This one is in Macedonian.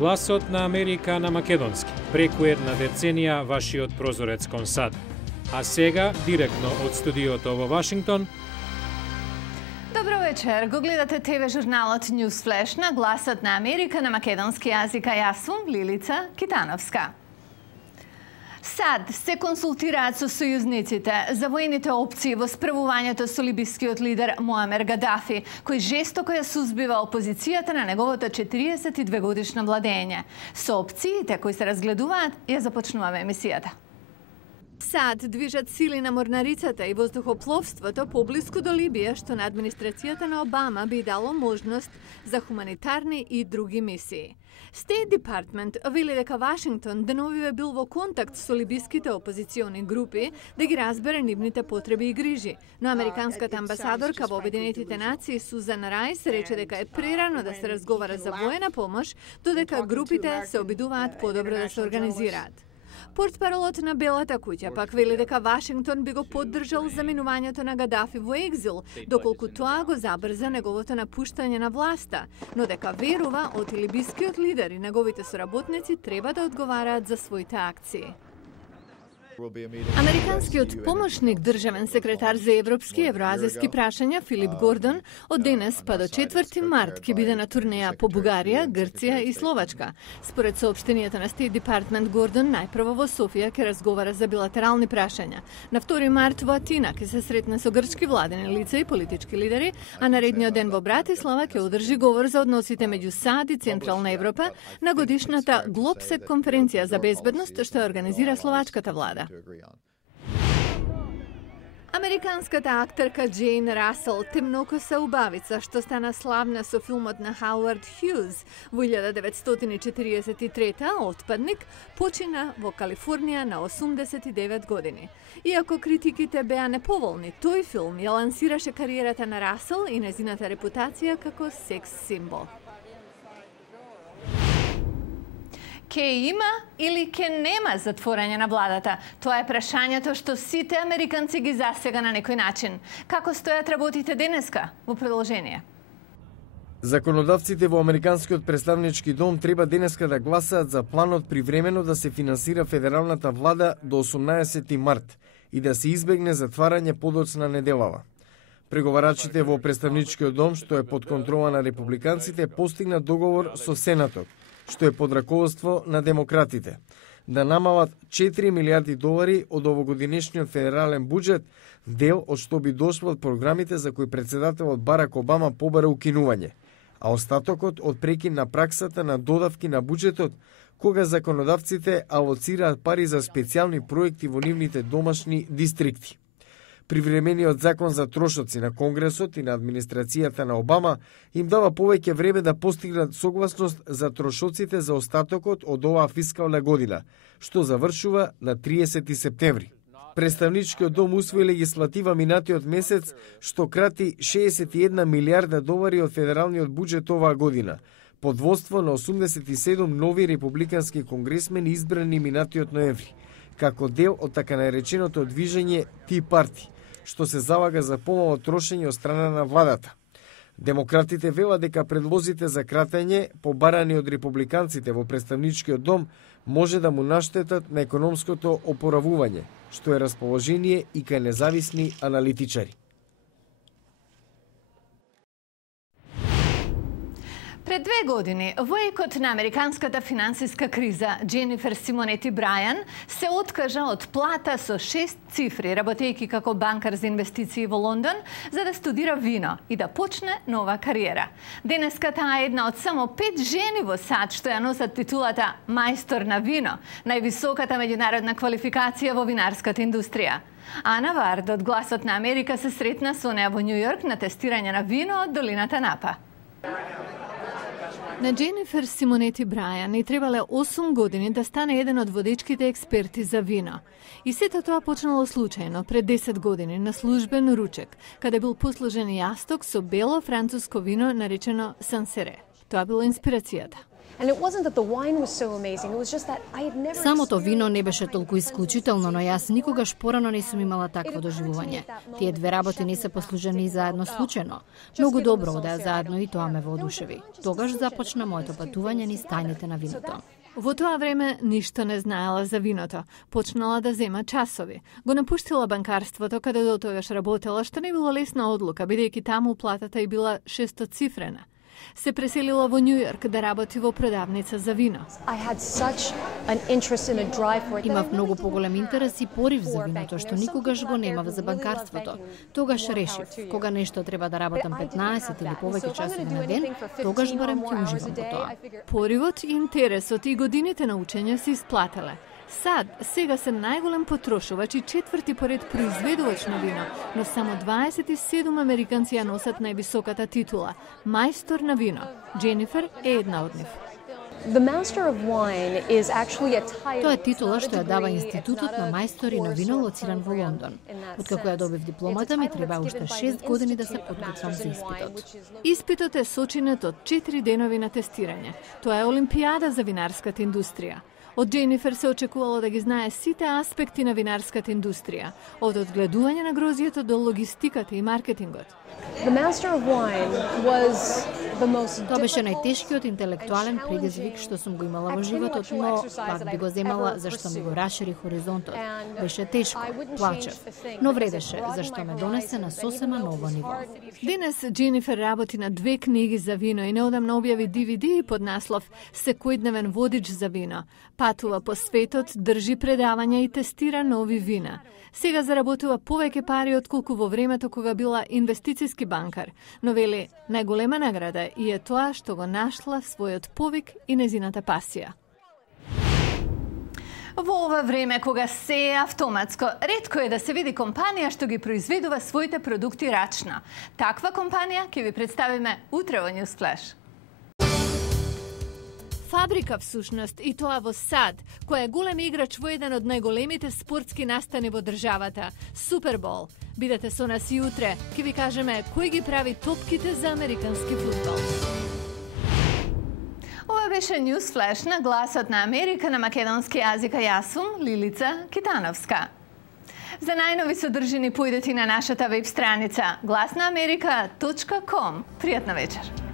Гласот на Америка на македонски. Преку една деценија вашиот прозорец кон САД. А сега, директно од студиото во Вашингтон. Добро вечер, го гледате ТВ журналот News Flash на Гласот на Америка на македонски јазик, а јас сум Лилица Китановска. САД се консултираат со сојузниците за воените опции во справувањето со либискиот лидер Муамер Гадафи, кој жестоко ја сузбива опозицијата на неговото 42 годишно владење. Со опциите кои се разгледуваат, ја започнуваме емисијата. САД движат сили на морнарицата и воздухопловството поблиску до Либија, што на администрацијата на Обама би дало можност за хуманитарни и други мисии. State Department вели дека Вашингтон деновиве бил во контакт со либиските опозициони групи да ги разбере нивните потреби и грижи, но американската амбасадорка во Обединетите нации Сузан Рајс рече дека е прерано да се разговара за воена помош, додека групите се обидуваат подобро да се организираат. Портпаролот на Белата куќа пак вели дека Вашингтон би го поддржал заминувањето на Гадафи во екзил, доколку тоа го забрза неговото напуштање на власта, но дека верува од либискиот лидер и неговите соработници треба да одговараат за своите акции. Американскиот помошник државен секретар за европски и евроазиски прашања Филип Гордон од денес па до 4 март ќе биде на турнеја по Бугарија, Грција и Словачка. Според соопштението на State Department, Гордон најпрво во Софија ќе разговара за билатерални прашања. На 2 март во Атина ќе се сретне со грчки владени лица и политички лидери, а наредниот ден во Братислава ќе одржи говор за односите меѓу САД и Централна Европа на годишната Глобсек конференција за безбедност што ја организира словачката влада. Американската актерка Джейн Расел, темнокоса убавица, што стана славна со филмот на Хауард Хјуз во 1943, Отпадник, почина во Калифорнија на 89 години. Иако критиките беа неповолни, тој филм ја лансираше кариерата на Расел и незината репутација како секс символ. Ке има или ке нема затворање на владата? Тоа е прашањето што сите американци ги засега на некој начин. Како стојат работите денеска? Во продолжение. Законодавците во Американскиот представнички дом треба денеска да гласаат за планот привремено да се финансира федералната влада до 18 март и да се избегне затварање подоцна неделава. Преговарачите во представничкиот дом, што е под контрола на републиканците, постигнат договор со Сенатот, што е под раководство на демократите, да намалат 4 милиарди долари од овогодинешниот федерален буџет, дел од што би дошло од програмите за кои председателот Барак Обама побара укинување, а остатокот од прекин на праксата на додавки на буџетот, кога законодавците алоцираат пари за специјални проекти во нивните домашни дистрикти. Привремениот закон за трошоци на Конгресот и на администрацијата на Обама им дава повеќе време да постигнат согласност за трошоците за остатокот од оваа фискална година, што завршува на 30 септември. Представничкиот дом усвои легислатива минатиот месец што крати 61 милиарда долари од федералниот буџет оваа година, под водство на 87 нови републикански конгресмени избрани минатиот ноември, како дел од така нареченото движење Tea Party, што се залага за помало трошење од страна на владата. Демократите велат дека предлозите за кратење, побарани од републиканците во представничкиот дом, може да му наштетат на економското опоравување, што е расположение и кај независни аналитичари. Пред 2 години, во екот на американската финансиска криза, Дженифер Симонети Брајан се откажа од плата со 6 цифри, работејќи како банкар за инвестиции во Лондон, за да студира вино и да почне нова кариера. Денеска таа е една од само 5 жени во САД што ја носат титулата мајстор на вино, највисоката меѓународна квалификација во винарската индустрија. Ана Вард од Гласот на Америка се сретна со неа во Њу Јорк на тестирање на вино од долината Напа. На Дженифер Симонети Брајан и требале 8 години да стане еден од водечките експерти за вино. И сето тоа почнало случајно пред 10 години на службен ручек, каде бил послужен јасток со бело француско вино наречено Сансере. Тоа било инспирацијата. Самото вино не беше толку исклучително, но јас никогаш порано не сум имала такво доживување. Тие две работи не се послужени заедно случајно. Многу добро одеа заедно и тоа ме воодушеви. Тогаш започна моето патување низ тајните на виното. Во тоа време ништо не знаела за виното. Почнала да зема часови. Го напуштила банкарството каде до тогаш работела, што не било лесна одлука, бидејќи таму платата и била 600-цифрена. Се преселила во Њу Јорк да работи во продавница за вино. Имав многу поголем интерес и порив за виното, што никогаш го немав за банкарството. Тогаш решив, кога нешто треба да работам 15 или повеќе часови на ден, тогаш барем ќе уживам во тоа. Поривот, интересот и годините на учење се исплателе. САД сега се најголем потрошувач и четврти поред произведувач на вино, но само 27 американци ја носат највисоката титула – мајстор на вино. Дженифер е една од нив. Тоа е титула што ја дава Институтот на мајстори на вино лоциран во Лондон. Откако ја добив дипломата ми треба уште 6 години да се подготвам за испитот. Испитот е сочинет од 4 денови на тестирање. Тоа е олимпијада за винарската индустрија. Од Дженифер се очекувало да ги знае сите аспекти на винарската индустрија, од одгледување на грозјето до логистиката и маркетингот. Тоа беше најтешкиот интелектуален предизвик што сум го имала во животот, но пак би го земала зашто ми го расшири хоризонтот. Беше тешко, плачев, но вредеше зашто ме донесе на сосема ново ниво. Денес Дженифер работи на 2 книги за вино и неодамна објави DVD под наслов Секојдневен водич за вино. Патува по светот, држи предавања и тестира нови вина. Сега заработува повеќе пари отколку во времето кога била инвестицијски банкар, но вели најголема награда и е тоа што го нашла својот повик и незината пасија. Во ова време кога се е автоматско, ретко е да се види компанија што ги произведува своите продукти рачно. Таква компанија ќе ви представиме утре во Newsflash. Фабрика всушност, и тоа во САД, која е голем играч во еден од најголемите спортски настани во државата, Супербол. Бидете со нас и утре, ќе ви кажеме кој ги прави топките за американски фудбал. Ова беше Newsflash на Гласот на Америка на македонски јазик, а јас сум Лилица Китановска. За најнови содржини појдете на нашата веб страница glasnaamerika.com. Пријатна вечер.